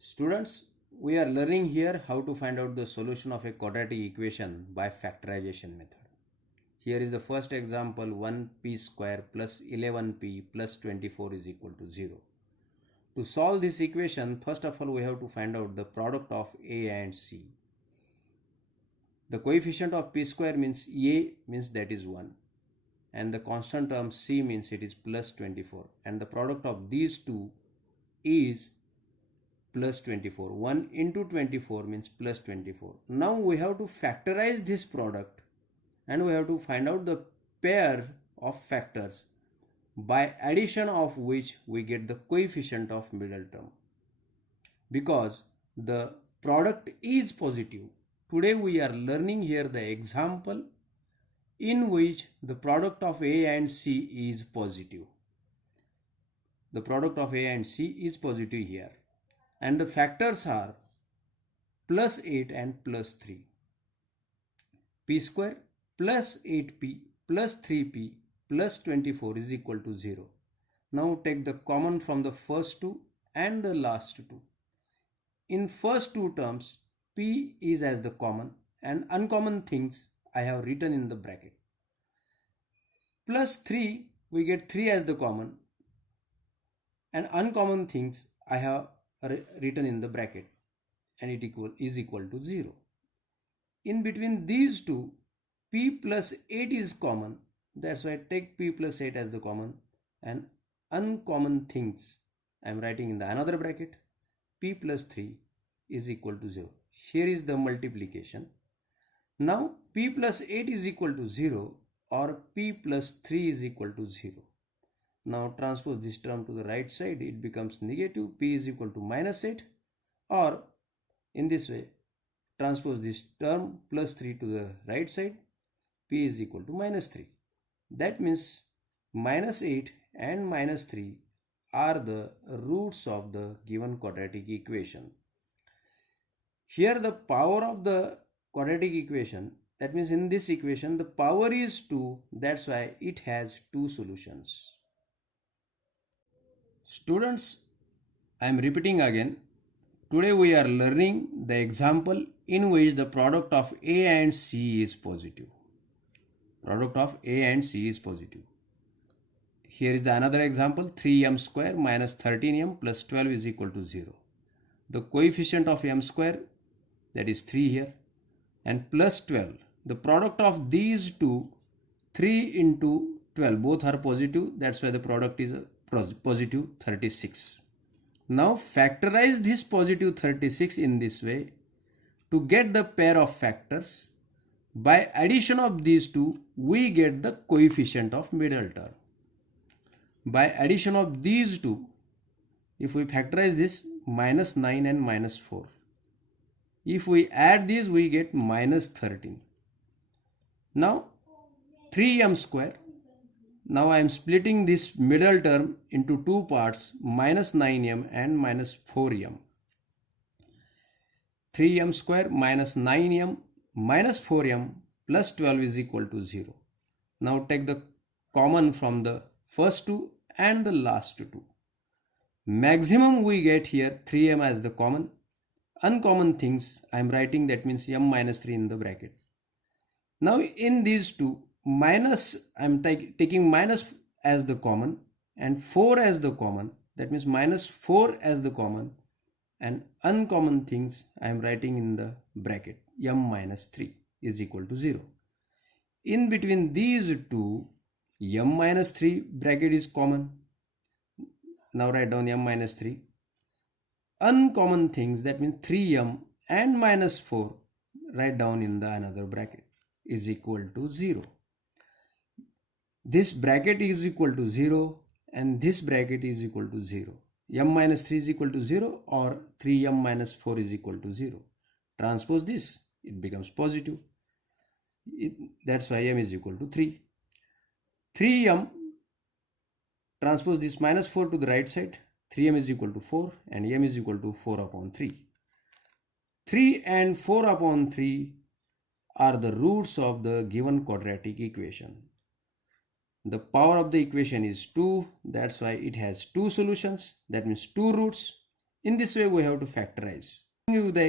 Students, we are learning here how to find out the solution of a quadratic equation by factorization method. Here is the first example, 1p square plus 11p plus 24 is equal to 0. To solve this equation, first of all we have to find out the product of a and c. The coefficient of p square means a means that is 1 and the constant term c means it is plus 24 and the product of these two is plus 24. 1 into 24 means plus 24. Now we have to factorize this product and we have to find out the pair of factors by addition of which we get the coefficient of middle term. Because the product is positive. Today we are learning here the example in which the product of A and C is positive. The product of A and C is positive here. And the factors are plus 8 and plus 3. P square plus 8p plus 3p plus 24 is equal to 0. Now take the common from the first two and the last two. In first two terms, p is as the common and uncommon things I have written in the bracket. Plus 3, we get 3 as the common and uncommon things I have written in the bracket and it is equal to 0. In between these two, p plus 8 is common. That's why I take p plus 8 as the common and uncommon things I am writing in the another bracket. P plus 3 is equal to 0. Here is the multiplication. Now p plus 8 is equal to 0 or p plus 3 is equal to 0. Now transpose this term to the right side, it becomes negative, p is equal to minus 8, or in this way transpose this term plus 3 to the right side, p is equal to minus 3. That means minus 8 and minus 3 are the roots of the given quadratic equation. Here the power of the quadratic equation, that means in this equation the power is 2, that's why it has two solutions. Students, I am repeating again. Today we are learning the example in which the product of A and C is positive. Product of A and C is positive. Here is the another example, 3m square minus 13m plus 12 is equal to 0. The coefficient of m square, that is 3 here, and plus 12. The product of these two, 3 into 12, both are positive, that's why the product is positive 36. Now factorize this positive 36 in this way to get the pair of factors. By addition of these two, we get the coefficient of middle term. By addition of these two, if we factorize this, minus 9 and minus 4. If we add these, we get minus 13. Now 3m square. Now I am splitting this middle term into two parts, minus 9m and minus 4m. 3m square minus 9m minus 4m plus 12 is equal to 0. Now take the common from the first two and the last two. Maximum we get here 3m as the common. Uncommon things I am writing, that means m minus 3 in the bracket. Now in these two, minus, I am taking minus as the common and 4 as the common, that means minus 4 as the common, and uncommon things I am writing in the bracket, m minus 3 is equal to 0. In between these two, m minus 3 bracket is common. Now write down m minus 3. Uncommon things, that means 3m and minus 4, write down in the another bracket, is equal to 0. This bracket is equal to 0 and this bracket is equal to 0. m minus 3 is equal to 0 or 3m minus 4 is equal to 0. Transpose this, it becomes positive. That's why m is equal to 3. 3m, transpose this minus 4 to the right side. 3m is equal to 4 and m is equal to 4 upon 3. 3 and 4 upon 3 are the roots of the given quadratic equation. The power of the equation is 2, that's why it has two solutions, that means two roots, In this way, we have to factorize. Give the